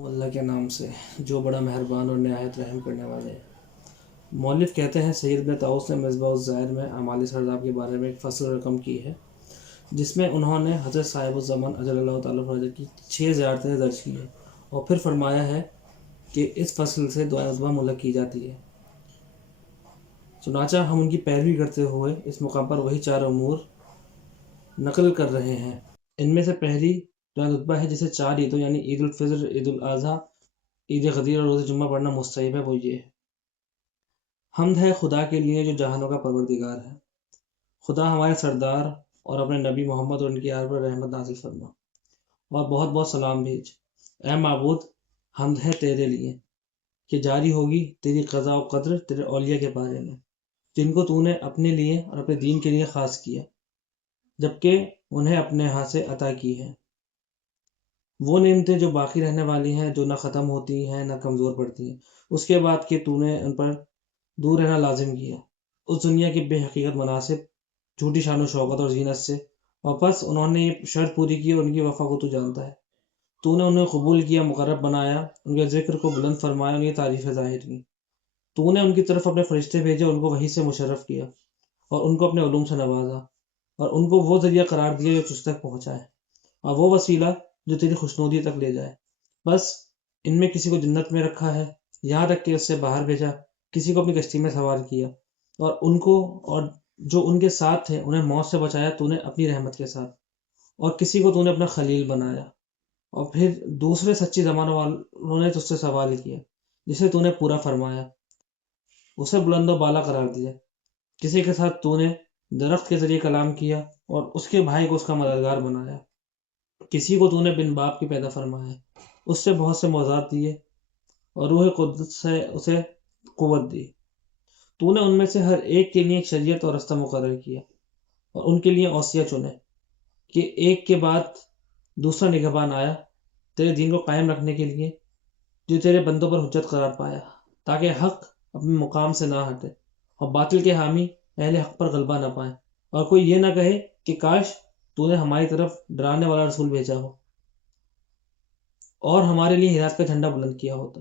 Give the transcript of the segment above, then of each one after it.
اللہ کے نام سے جو بڑا مہربان اور نہایت رحم کرنے والے ہیں۔ مؤلف کہتے ہیں سید ابن طاؤس نے مصباح الزہر میں اعمال سرداب کے بارے میں ایک فصل رقم کی ہے، جس میں انہوں نے حضرت صاحب الزمان اجل اللہ تعالیٰ عنہ کی 6 زیارتیں درج کی ہیں، اور پھر فرمایا ہے کہ اس فصل سے دعائے عظمیٰ ملک کی جاتی ہے۔ چنانچہ ہم ان کی پیروی کرتے ہوئے اس مقام پر وہی 4 امور نقل کر رہے ہیں۔ ان میں سے پہلی دعائے عظمیٰ ہے جسے 4 عیدوں یعنی عید الفطر، عید الاضحیٰ، عید غدیر اور روز جمعہ پڑھنا مستحب ہے۔ وہ یہ ہے: حمد ہے خدا کے لیے جو جہانوں کا پروردگار ہے۔ خدا ہمارے سردار اور اپنے نبی محمد اور ان کی آل پر رحمت نازل فرما، اور بہت بہت سلام بھیج۔ اے معبود، حمد ہے تیرے لیے کہ جاری ہوگی تیری قضا و قدر تیرے اولیاء کے بارے میں، جن کو تو نے اپنے لیے اور اپنے دین کے لیے خاص کیا، جبکہ انہیں اپنے ہاں سے عطا کی ہے۔ وہ نعمتیں جو باقی رہنے والی ہیں، جو نہ ختم ہوتی ہیں نہ کمزور پڑتی ہیں، اس کے بعد کہ تو نے ان پر دور رہنا لازم کیا اس دنیا کے بے حقیقت مناصب، جھوٹی شان و شوکت اور زینت سے، اور پس انہوں نے یہ شرط پوری کی اور ان کی وفا کو تو جانتا ہے۔ تو نے انہیں قبول کیا، مقرب بنایا، ان کے ذکر کو بلند فرمایا، ان کی تعریفیں ظاہر کی۔ تو نے ان کی طرف اپنے فرشتے بھیجے، ان کو وحی سے مشرف کیا اور ان کو اپنے علوم سے نوازا، اور ان کو وہ ذریعہ قرار دیا جو تجھ تک پہنچائے، اور وہ وسیلہ جو تیری خوشنودی تک لے جائے۔ بس ان میں کسی کو جنت میں رکھا ہے، یہاں تک کہ اس سے باہر بھیجا، کسی کو اپنی کشتی میں سوار کیا، اور ان کو اور جو ان کے ساتھ تھے انہیں موت سے بچایا تو نے اپنی رحمت کے ساتھ، اور کسی کو تو نے اپنا خلیل بنایا، اور پھر دوسرے سچی زمانوں والوں نے تجھ سے سوال کیا، جسے تو نے پورا فرمایا، اسے بلند و بالا قرار دیا۔ کسی کے ساتھ تو نے درخت کے ذریعے کلام کیا اور اس کے بھائی کو اس کا مددگار بنایا۔ کسی کو تو نے بن باپ کی پیدا فرمایا، اس سے بہت سے معجزات دیے، اور روح قدس سے اسے قوت دی۔ تو نے ان میں سے ہر ایک کے لیے ایک شریعت اور رستہ مقرر کیا، اور ان کے لیے اوصیہ چنے کہ ایک کے بعد دوسرا نگہبان آیا تیرے دین کو قائم رکھنے کے لیے، جو تیرے بندوں پر حجت قرار پایا، تاکہ حق اپنے مقام سے نہ ہٹے اور باطل کے حامی اہل حق پر غلبہ نہ پائیں، اور کوئی یہ نہ کہے کہ کاش تو نے ہماری طرف ڈرانے والا رسول بھیجا ہو اور ہمارے لیے ہدایت کا جھنڈا بلند کیا ہوتا،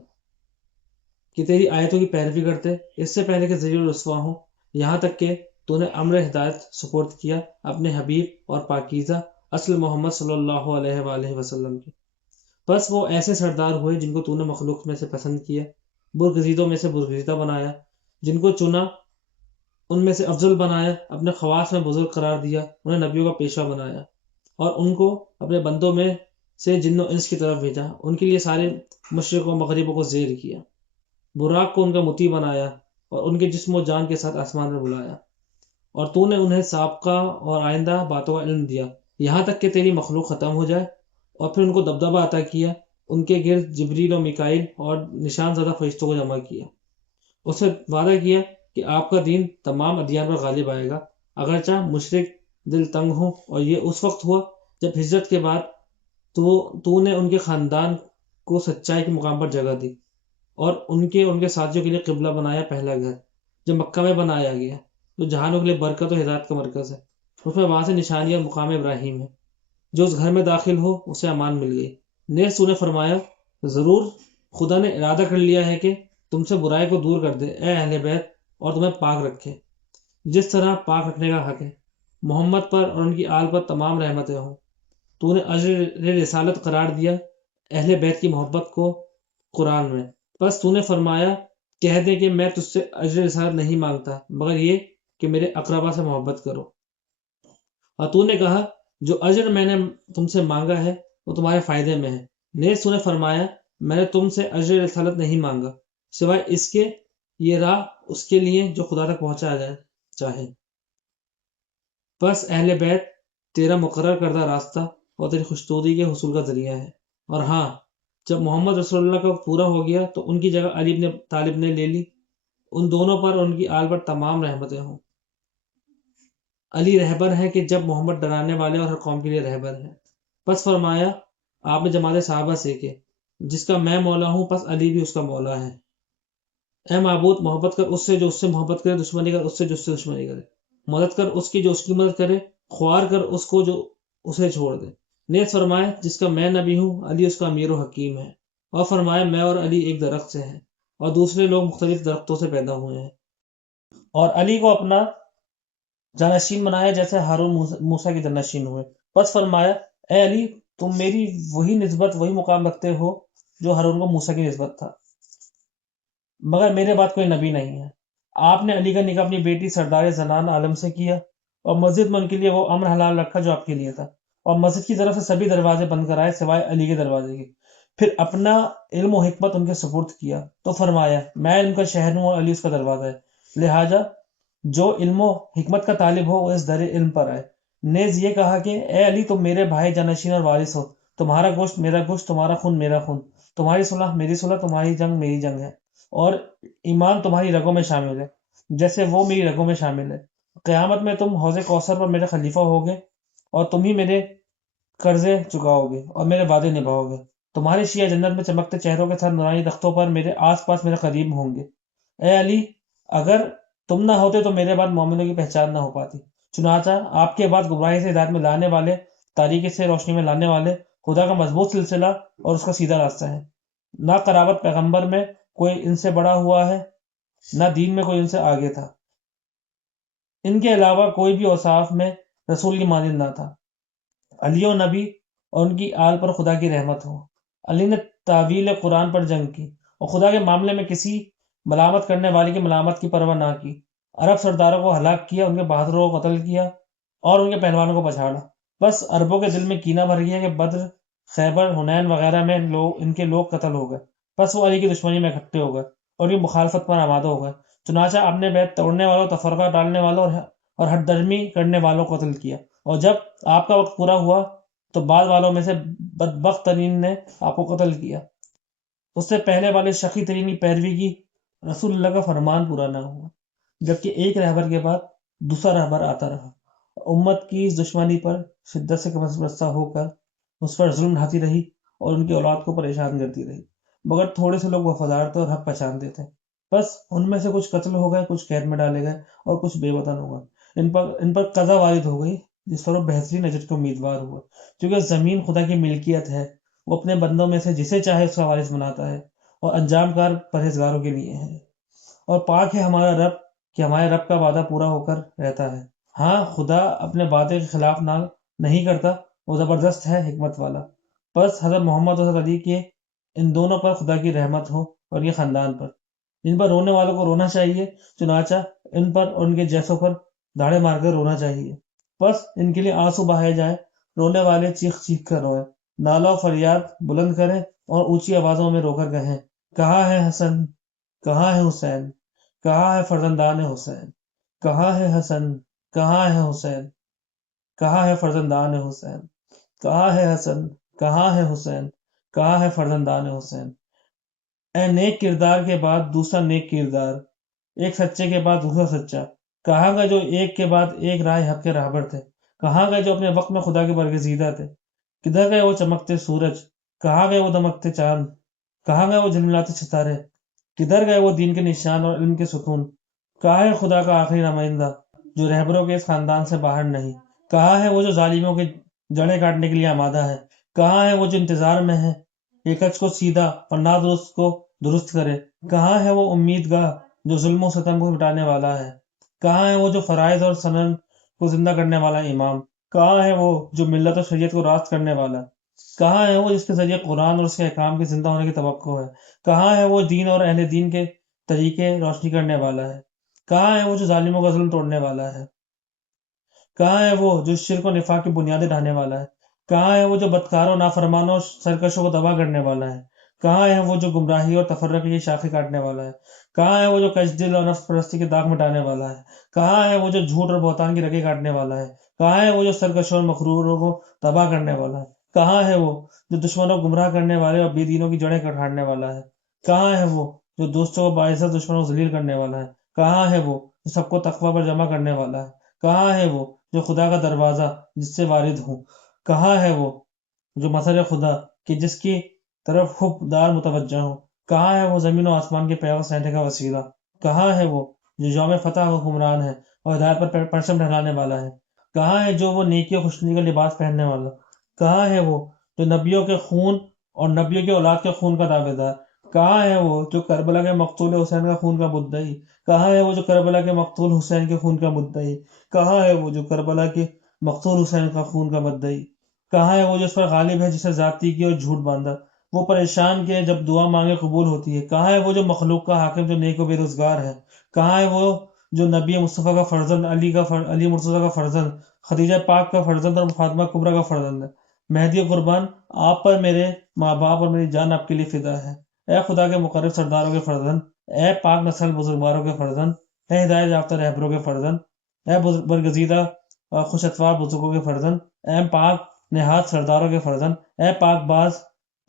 کہ تیری آیتوں کی پیروی کرتے اس سے پہلے کہ ذلیل و رسوا ہوں، یہاں تک کہ تو نے امر ہدایت سپرد کیا اپنے حبیب اور پاکیزہ اصل محمد صلی اللہ علیہ وآلہ وسلم کی۔ بس وہ ایسے سردار ہوئے جن کو تو نے مخلوق میں سے پسند کیا، برگزیدوں میں سے برگزیدہ بنایا، جن کو چنا ان میں سے افضل بنایا، اپنے خواص میں بزرگ قرار دیا، انہیں نبیوں کا پیشوا بنایا، اور ان کو اپنے بندوں میں سے جن و انس کی طرف بھیجا، ان کے لیے سارے مشرق و مغربوں کو زیر کیا، براق کو ان کا مطیع بنایا، اور ان کے جسم و جان کے ساتھ آسمان میں بلایا، اور تو نے انہیں سابقہ اور آئندہ باتوں کا علم دیا، یہاں تک کہ تیری مخلوق ختم ہو جائے، اور پھر ان کو دبدبہ عطا کیا، ان کے گرد جبریل و میکائیل اور نشان زدہ فرشتوں کو جمع کیا، اس سے وعدہ کیا کہ آپ کا دین تمام ادیان پر غالب آئے گا، اگرچہ مشرک دل تنگ ہو، اور یہ اس وقت ہوا جب ہجرت کے بعد تو نے ان کے خاندان کو سچائی کے مقام پر جگہ دی، اور ان کے ساتھیوں کے لیے قبلہ بنایا، پہلا گھر جو مکہ میں بنایا گیا، جو جہانوں کے لیے برکت و ہدایت کا مرکز ہے، اس میں وہاں سے نشانی اور مقام ابراہیم ہے، جو اس گھر میں داخل ہو اسے امان مل گئی۔ نیز تو نے فرمایا ضرور خدا نے ارادہ کر لیا ہے کہ تم سے برائی کو دور کر دے اے اہل بیت، اور تمہیں پاک رکھے جس طرح پاک رکھنے کا حق ہے۔ محمد پر اور ان کی آل پر تمام رحمتیں ہوں۔ تو نے اجر رسالت قرار دیا اہل بیت کی محبت کو قرآن میں، بس تو نے فرمایا کہہ دے کہ میں تجھ سے اجر رسالت نہیں مانگتا مگر یہ کہ میرے اقربا سے محبت کرو، اور تو نے کہا جو اجر میں نے تم سے مانگا ہے وہ تمہارے فائدے میں ہے۔ نیز تو نے فرمایا میں نے تم سے اجر رسالت نہیں مانگا سوائے اس کے یہ راہ اس کے لیے جو خدا تک پہنچا جائے چاہے۔ بس اہل بیت تیرا مقرر کردہ راستہ اور تیری خوشنودی کے حصول کا ذریعہ ہے، اور ہاں جب محمد رسول اللہ کا پورا ہو گیا تو ان کی جگہ علی بن طالب نے لے لی، ان دونوں پر اور ان کی آل پر تمام رحمتیں ہوں۔ علی رہبر ہے کہ جب محمد ڈرانے والے اور ہر قوم کے لیے رہبر ہے۔ پس فرمایا آپ نے جماعت صحابہ سے کہ جس کا میں مولا ہوں پس علی بھی اس کا مولا ہے۔ اے معبود، محبت کر اس سے جو اس سے محبت کرے، دشمنی کر اس سے جو اس سے دشمنی کرے، مدد کر اس کی جو اس کی مدد کرے، خوار کر اس کو جو اسے چھوڑ دے۔ نیز فرمائے جس کا میں نبی ہوں علی اس کا امیر و حکیم ہے۔ اور فرمایا میں اور علی ایک درخت سے ہیں اور دوسرے لوگ مختلف درختوں سے پیدا ہوئے ہیں، اور علی کو اپنا جانشین بنایا جیسے ہارون موسیٰ کے جانشین ہوئے۔ بس فرمایا اے علی، تم میری وہی نسبت وہی مقام رکھتے ہو جو ہارون کو موسیٰ کی نسبت تھا، مگر میرے بعد کوئی نبی نہیں ہے۔ آپ نے علی کا نکاح اپنی بیٹی سردار زنان عالم سے کیا اور مسجد میں ان کے لیے وہ امر حلال رکھا جو آپ کے لیے تھا، اور مسجد کی طرف سے سبھی دروازے بند کرائے سوائے علی کے دروازے کے، پھر اپنا علم و حکمت ان کے سپرد کیا تو فرمایا میں علم کا شہر ہوں اور علی اس کا دروازہ ہے، لہٰذا جو علم و حکمت کا طالب ہو وہ اس در علم پر آئے۔ نیز یہ کہا کہ اے علی، تم میرے بھائی جانشین اور وارث ہو، تمہارا گوشت میرا گوشت، تمہارا خون میرا خون، تمہاری صلح میری صلح، تمہاری جنگ میری جنگ ہے، اور ایمان تمہاری رگوں میں شامل ہے جیسے وہ میری رگوں میں شامل ہے۔ قیامت میں تم حوض کوثر پر میرے خلیفہ ہوگے اور تم ہی میرے قرضے چکاؤ گے اور میرے وعدے نبھاؤ گے، تمہارے شیعہ جنت میں چمکتے چہروں کے ساتھ نورانی تختوں پر میرے آس پاس میرے قریب ہوں گے۔ اے علی، اگر تم نہ ہوتے تو میرے بعد مومنوں کی پہچان نہ ہو پاتی۔ چنانچہ آپ کے بعد گمراہی سے ہدایت میں لانے والے، تاریکی سے روشنی میں لانے والے خدا کا مضبوط سلسلہ اور اس کا سیدھا راستہ ہے۔ نہ قرابت پیغمبر میں کوئی ان سے بڑا ہوا ہے، نہ دین میں کوئی ان سے آگے تھا، ان کے علاوہ کوئی بھی اوصاف میں رسول کی مانند نہ تھا۔ علی و نبی اور ان کی آل پر خدا کی رحمت ہو۔ علی نے تعویل قرآن پر جنگ کی اور خدا کے معاملے میں کسی ملامت کرنے والے کی ملامت کی پرواہ نہ کی، عرب سرداروں کو ہلاک کیا، ان کے بہادروں کو قتل کیا اور ان کے پہلوانوں کو پچھاڑا۔ بس عربوں کے دل میں کینہ بھر گیا کہ بدر، خیبر، حنین وغیرہ میں ان کے لوگ قتل ہو گئے، بس وہ علی کی دشمنی میں اکٹھے ہو گئے اور یہ مخالفت پر آمادہ ہو گئے۔ چنانچہ آپ نے بیعت توڑنے والوں، تفرقہ ڈالنے والوں اور حد درمی کرنے والوں کو قتل کیا، اور جب آپ کا وقت پورا ہوا تو بعد والوں میں سے بدبخت ترین نے آپ کو قتل کیا۔ اس سے پہلے والے شقی ترین کی پیروی کی، رسول اللہ کا فرمان پورا نہ ہوا، جبکہ ایک رہبر کے بعد دوسرا رہبر آتا رہا، امت کی اس دشمنی پر شدت سے وابستہ ہو کر اس پر ظلم ڈھاتی رہی اور ان کی اولاد کو پریشان کرتی رہی، مگر تھوڑے سے لوگ وفادار تھے اور حق پہچانتے تھے۔ بس ان میں سے کچھ قتل ہو گئے، کچھ قید میں ڈالے گئے اور کچھ بے وطن ہو گئے۔ ان پر قضا وارد ہو گئی جس پر وہ بہترین اجر کے امیدوار ہوئے، کیونکہ زمین خدا کی ملکیت ہے، وہ اپنے بندوں میں سے جسے چاہے اس کا وارث بناتا ہے، اور انجام کار پرہیزگاروں کے لیے ہے۔ اور پاک ہے ہمارا رب کہ ہمارے رب کا وعدہ پورا ہو کر رہتا ہے۔ ہاں، خدا اپنے وعدے کے خلاف نہیں کرتا، وہ زبردست ہے، حکمت والا۔ بس حضرت محمد اور حضرت علی کے ان دونوں پر خدا کی رحمت ہو، اور یہ خاندان پر، جن پر رونے والوں کو رونا چاہیے، چنانچہ ان پر اور ان کے جیسوں پر دھاڑے مار کر رونا چاہیے۔ بس ان کے لیے آنسو بہائے جائیں، رونے والے چیخ چیخ کر روئیں، نالہ و فریاد بلند کریں اور اونچی آوازوں میں رو کر کہیں کہاں ہے حسن، کہاں ہے حسین، کہاں ہے فرزندان حسین، کہاں ہے حسن، کہاں ہے حسین، کہاں ہے فرزندان حسین، کہاں ہے حسن، کہاں ہے حسین، کہاں ہے فرزندان حسین۔ اے نیک کردار کے بعد دوسرا نیک کردار، ایک سچے کے بعد دوسرا سچا، کہاں گئے جو ایک کے بعد ایک راہ حق کے راہبر تھے، کہاں گئے جو اپنے وقت میں خدا کے برگزیدہ تھے، کدھر گئے وہ چمکتے سورج، کہاں گئے وہ دمکتے چاند، کہاں گئے وہ جھلملاتے ستارے، کدھر گئے وہ دین کے نشان اور علم کے ستون، کہاں ہے خدا کا آخری نمائندہ جو رہبروں کے اس خاندان سے باہر نہیں، کہاں ہے وہ جو ظالموں کے جڑیں کاٹنے کے لیے آمادہ ہے، کہاں ہے وہ جو انتظار میں ہے کہ کچھ کو سیدھا اور نادرست کو درست کرے، کہاں ہے وہ امید گاہ جو ظلم و ستم کو مٹانے والا ہے، کہاں ہے وہ جو فرائض اور سنن کو زندہ کرنے والا امام، کہاں ہے وہ جو ملت و شریعت کو راست کرنے والا، کہاں ہے وہ جس کے ذریعے قرآن اور اس کے احکام کے زندہ ہونے کی توقع ہے، کہاں ہے وہ دین اور اہل دین کے طریقے روشنی کرنے والا ہے، کہاں ہے وہ جو ظالموں کا ظلم توڑنے والا ہے، کہاں ہے وہ جو شرک و نفاق کی بنیادیں ڈھانے والا ہے، کہاں ہے وہ جو بدکاروں، نافرمانوں اور سرکشوں کو تباہ کرنے والا ہے، کہاں ہے وہ جو گمراہی اور تفرقے کی شاخیں کاٹنے والا ہے، کہاں ہے وہ جو کج دل اور نفس پرستی کے داغ مٹانے والا ہے، کہاں ہے وہ جو جھوٹ اور بہتان کی رگیں کاٹنے والا ہے، کہاں ہے وہ جو سرکشوں اور مغروروں کو تباہ کرنے والا ہے، کہاں ہے وہ جو دشمنوں کو گمراہ کرنے والے اور بے دینوں کی جڑیں کاٹنے والا ہے، کہاں ہے وہ جو دوستوں کو باعزت دشمنوں کو ذلیل کرنے والا ہے، کہاں ہے وہ جو سب کو تقوی پر جمع کرنے والا ہے، کہاں ہے وہ جو خدا کا دروازہ جس سے وارد ہوں، کہاں ہے وہ جو مظہر خدا کہ جس کی طرف حب دار متوجہ ہوں، کہاں ہے وہ زمین و آسمان کے پیوست سہنے کا وسیلہ، کہاں ہے وہ جو یوم فتح و حکمران ہے اور ہدایت پر پرچم ڈھلانے والا ہے، کہاں ہے جو وہ نیکی و خوشنودی کا لباس پہننے والا، کہاں ہے وہ جو نبیوں کے خون اور نبی کے اولاد کے خون کا دعوے دار؟ کہاں ہے وہ جو کربلا کے مقتول حسین کا خون کا مدعی؟ کہاں ہے وہ جو کربلا کے مقتول حسین کے خون کا مدعی؟ کہاں ہے وہ جو کربلا کے مقتول حسین کا خون کا مدعی؟ کہاں ہے وہ جو اس پر غالب ہے جسے ذاتی کی اور جھوٹ باندھا؟ وہ پریشان کے جب دعا مانگے قبول ہوتی ہے؟ کہاں ہے وہ جو مخلوق کا حاکم جو نیک و بے روزگار ہے؟ کہاں ہے وہ جو نبی مصطفیٰ کا فرزند، علی مرتضیٰ کا فرزند، خدیجہ پاک کا فرزند اور فاطمہ کبریٰ کا فرزند ہے؟ مہدی قربان، آپ پر میرے ماں باپ اور میری جان آپ کے لیے فدا ہے۔ اے خدا کے مقرب سرداروں کے فرزند، اے پاک نسل بزرگواروں کے فرزند، اے ہدایت یافتہ رہبروں کے فرزند، اے برگزیدہ اور خوش اتوار بزرگوں کے فرزند، اے پاک نہاد سرداروں کے فرزند، اے پاک باز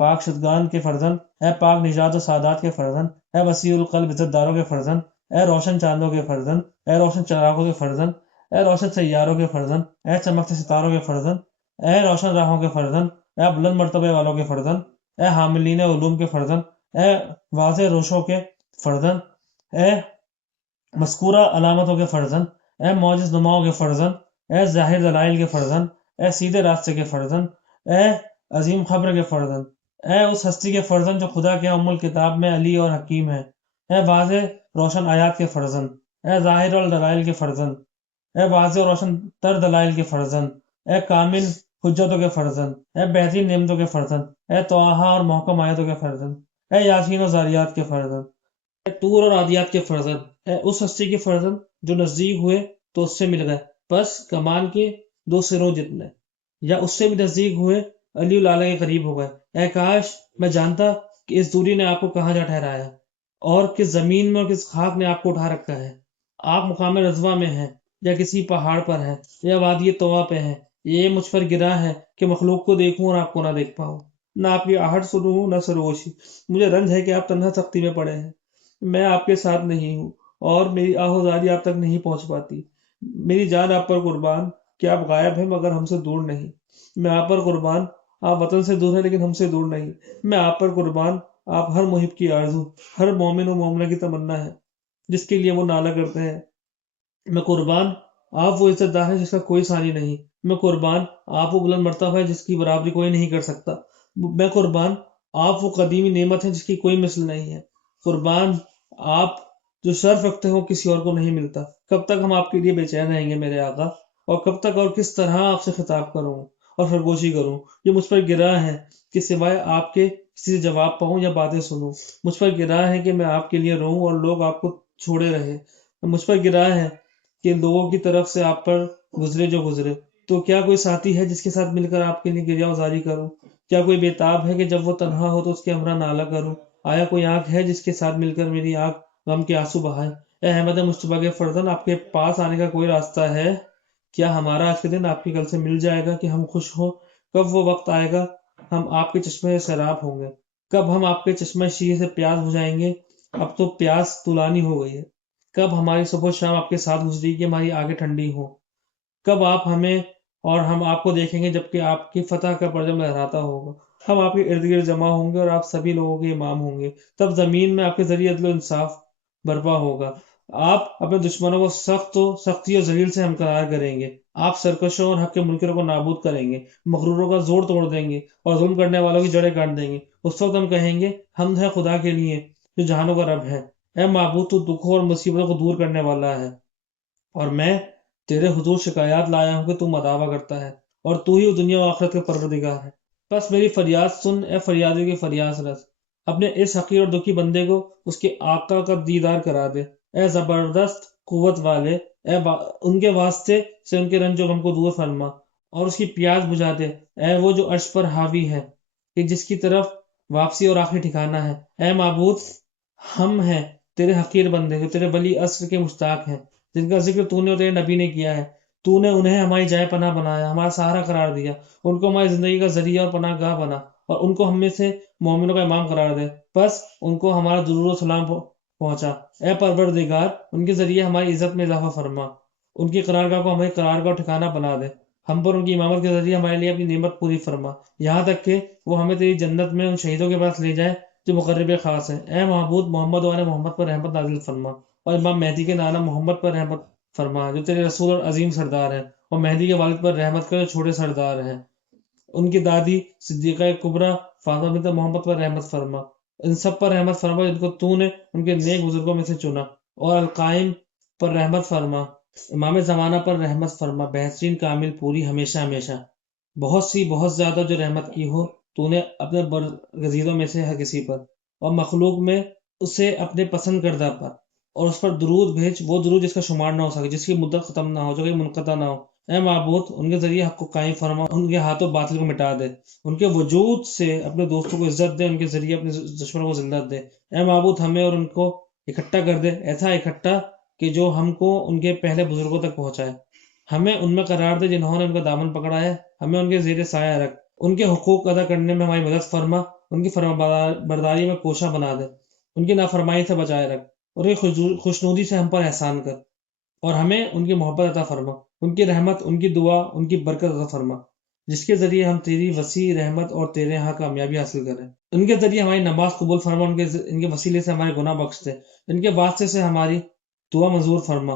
پاک شدگان کے فرزند، اے پاک نژاد و سادات کے فرزند، اے وسیع القلب عزت داروں کے فرزند، اے روشن چاندوں کے فرزند، اے روشن چراغوں کے فرزند، اے روشن سیاروں کے فرزند، اے چمکتے ستاروں کے فرزند، اے روشن راہوں کے فرزند، اے بلند مرتبے والوں کے فرزند، اے حاملین علوم کے فرزند، اے واضح روشوں کے فرزند، اے مذکورہ علامتوں کے فرزند، اے معجز نماؤں کے فرزند، اے ظاہر دلائل کے فرزند، اے سیدھے راستے کے فرزند، اے عظیم خبر کے فرزند، اے اس ہستی کے فرزند جو خدا کے ام الکتاب میں علی اور حکیم ہے، اے واضح روشن آیات کے فرزند، اے ظاہر الدلائل کے فرزند، اے واضح اور روشن تر دلائل کے فرزند، اے کامل حجتوں کے فرزند، اے بہترین نعمتوں کے فرزند، اے توحا اور محکم آیتوں کے فرزند، اے یاسین و زاریات کے فرزند، اے طور اور عادیات کے فرزند، اے اس ہستی کے فرزند جو نزدیک ہوئے تو اس سے مل گئے بس کمان کے 2 سروں جتنے، یا اس سے بھی نزدیک ہوئے علی العلیٰ کے قریب ہو گئے۔ اے کاش میں جانتا کہ اس دوری نے آپ کو کہاں جا ٹھہرایا، اور کس زمین میں اور کس خاک نے آپ کو اٹھا رکھا ہے۔ آپ مقام رضوہ میں ہیں، یا کسی پہاڑ پر ہیں، یا وادی طوا پہ ہیں۔ یہ مجھ پر گرا ہے کہ مخلوق کو دیکھوں اور آپ کو نہ دیکھ پاؤں، نہ آپ کی آہٹ سنوں نہ سروشی۔ مجھے رنج ہے کہ آپ تنہا سختی میں پڑے ہیں، میں آپ کے ساتھ نہیں ہوں، اور میری آہوزاری آپ تک نہیں پہنچ پاتی۔ میری جان آپ پر قربان کہ آپ غائب ہیں مگر ہم سے دور نہیں۔ میں آپ پر قربان، آپ وطن سے دور ہیں لیکن ہم سے دور نہیں۔ میں آپ پر قربان، آپ ہر محب کی آرزو، ہر مومن و مومنہ کی تمنا ہے جس کے لیے وہ نالہ کرتے ہیں۔ میں قربان، آپ وہ عزت دار ہے جس کا کوئی ثانی نہیں۔ میں قربان، آپ وہ بلند مرتبہ ہے جس کی برابری کوئی نہیں کر سکتا۔ میں قربان، آپ وہ قدیمی نعمت ہے جس کی کوئی مثل نہیں ہے۔ قربان، آپ جو شرف رکھتے ہو کسی اور کو نہیں ملتا۔ کب تک ہم آپ کے لیے بے چین رہیں گے میرے آقا، اور کب تک اور کس طرح آپ سے خطاب کروں اور سرگوشی کروں؟ یہ مجھ پر گرا ہے کہ سوائے آپ کے کسی سے جواب پاؤں یا باتیں سنوں۔ مجھ پر گرا ہے کہ میں آپ کے لیے رہوں اور لوگ آپ کو چھوڑے رہے۔ مجھ پر گرا ہے کہ لوگوں کی طرف سے آپ پر گزرے جو گزرے۔ تو کیا کوئی ساتھی ہے جس کے ساتھ مل کر آپ کے لیے گریہ وزاری کروں؟ کیا کوئی بےتاب ہے کہ جب وہ تنہا ہو تو اس کے ہمراہ نالہ کروں؟ آیا کوئی آنکھ ہے جس کے ساتھ مل کر میری آنکھ غم کے آنسو بہائے؟ اے احمد مصطفیٰ کے فرزند، آپ کے پاس آنے کا کوئی راستہ ہے؟ کیا ہمارا آج کے دن آپ کی گل سے مل جائے گا کہ ہم خوش ہوں؟ کب وہ وقت آئے گا ہم آپ کے چشمے سے سیراب ہوں گے؟ کب ہم آپ کے چشمے شیر سے پیاس بجھائیں گے؟ اب تو پیاس طولانی ہو گئی ہے۔ کب ہماری صبح و شام آپ کے ساتھ گزری کہ ہماری آنکھیں ٹھنڈی ہوں؟ کب آپ ہمیں اور ہم آپ کو دیکھیں گے جبکہ آپ کی فتح کا پرچم لہراتا ہوگا؟ ہم آپ کے ارد گرد جمع ہوں گے اور آپ سبھی لوگوں کے امام ہوں گے۔ تب زمین میں آپ کے ذریعے عدل و انصاف برپا ہوگا۔ آپ اپنے دشمنوں کو سختی اور ذلیل سے ہمکنار کریں گے۔ آپ سرکشوں اور حق کے منکروں کو نابود کریں گے، مغروروں کا زور توڑ دیں گے اور ظلم کرنے والوں کی جڑیں کاٹ دیں گے۔ اس وقت ہم کہیں گے حمد ہے خدا کے لیے جو جہانوں کا رب ہے۔ اے معبود، تو دکھوں اور مصیبتوں کو دور کرنے والا ہے، اور میں تیرے حضور شکایات لایا ہوں کہ تو مداوع کرتا ہے، اور تو ہی دنیا و آخرت کا پروردگار ہے۔ بس میری فریاد سن، اے فریادیوں کی فریاد رس، اپنے اس حقیر اور دکھی بندے کو اس کے آقا کا دیدار کرا دے۔ اے زبردست قوت والے، ان کے واسطے سے ان کے رنج و غم کو دور فرما اور اس کی پیاس بجھا دے۔ اے وہ جو عرش پر حاوی ہے کہ جس کی طرف واپسی اور آخری ٹھکانہ ہے۔ اے معبود، ہم ہیں تیرے حقیر بندے جو تیرے ولی عصر کے مشتاق ہیں، جن کا ذکر تو نے اور تیرے نبی نے کیا ہے۔ تو نے انہیں ہماری جائے پناہ بنایا، ہمارا سہارا قرار دیا، ان کو ہماری زندگی کا ذریعہ اور پناہ گاہ بنا، اور ان کو ہم میں سے مومنوں کا امام قرار دے۔ بس ان کو ہمارا درود و سلام پہنچا۔ اے پروردگار، ان کے ذریعے ہماری عزت میں اضافہ فرما، ان کی قرارگاہ کو ہماری قرارگاہ اور ٹھکانہ بنا دے۔ ہم پر ان کی امامت کے ذریعے ہمارے لیے اپنی نعمت پوری فرما، یہاں تک کہ وہ ہمیں تیری جنت میں ان شہیدوں کے پاس لے جائے جو مقرب خاص ہیں۔ اے محبوب، محمد و آل محمد پر رحمت نازل فرما، اور امام مہدی کے نانا محمد پر رحمت فرما جو تیرے رسول اور عظیم سردار ہیں، اور مہدی کے والد پر رحمت کر جو چھوٹے سردار ہیں۔ ان کی دادی صدیقہ کبریٰ فاطمہ بنت محمد پر رحمت فرما، ان سب پر رحمت فرما جن کو تو نے ان کے نیک بزرگوں میں سے چنا، اور القائم پر رحمت فرما، امام زمانہ پر رحمت فرما، بہترین کامل پوری ہمیشہ ہمیشہ۔ بہت زیادہ جو رحمت کی ہو تو نے اپنے برگزیدوں میں سے ہر کسی پر، اور مخلوق میں اسے اپنے پسند کردہ پر، اور اس پر درود بھیج، وہ درود جس کا شمار نہ ہو سکے، جس کی مدت ختم نہ ہو، جو کہ منقطع نہ ہو۔ اے معبود، ان کے ذریعے حق کو قائم فرما، ان کے ہاتھوں باطل کو مٹا دے، ان کے وجود سے اپنے دوستوں کو عزت دے، ان کے ذریعے اپنے دشمنوں کو ذلت دے۔ اے معبود، ہمیں اور ان کو اکٹھا کر دے، ایسا اکٹھا کہ جو ہم کو ان کے پہلے بزرگوں تک پہنچائے۔ ہمیں ان میں قرار دے جنہوں نے ان کا دامن پکڑا ہے، ہمیں ان کے زیر سایہ رکھ، ان کے حقوق ادا کرنے میں ہماری مدد فرما، ان کی فرما برداری میں کوشاں بنا دے، ان کی نافرمانی سے بچائے رکھ، اور ان خوشنودی سے ہم پر احسان کر، اور ہمیں ان کی محبت عطا فرما، ان کی رحمت، ان کی دعا، ان کی برکت عطا فرما، جس کے ذریعے ہم تیری وسیع رحمت اور تیرے ہاں کامیابی حاصل کریں۔ ان کے ذریعے ہماری نماز قبول فرما، ان کے وسیلے سے ہمارے گناہ بخش دے، ان کے واسطے سے ہماری دعا منظور فرما،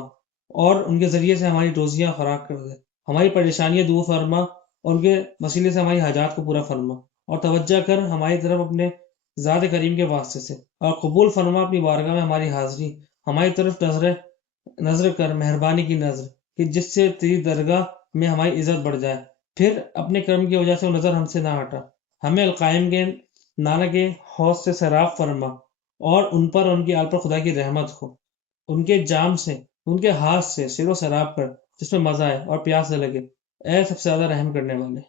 اور ان کے ذریعے سے ہماری روزیاں فراخ کر دے، ہماری پریشانیاں دور فرما، اور ان کے وسیلے سے ہماری حاجات کو پورا فرما، اور توجہ کر ہماری طرف اپنے ذات کریم کے واسطے سے، اور قبول فرما اپنی بارگاہ میں ہماری حاضری، ہماری طرف نظر کر مہربانی کی نظر، کہ جس سے تیری درگاہ میں ہماری عزت بڑھ جائے، پھر اپنے کرم کی وجہ سے وہ نظر ہم سے نہ ہٹا، ہمیں القائم کے نانا کے حوض سے سیراب فرما، اور ان پر اور ان کی آل پر خدا کی رحمت ہو، ان کے جام سے، ان کے ہاتھ سے سیر و سراب کر، جس میں مزہ آئے اور پیاس نہ لگے، اے سب سے زیادہ رحم کرنے والے۔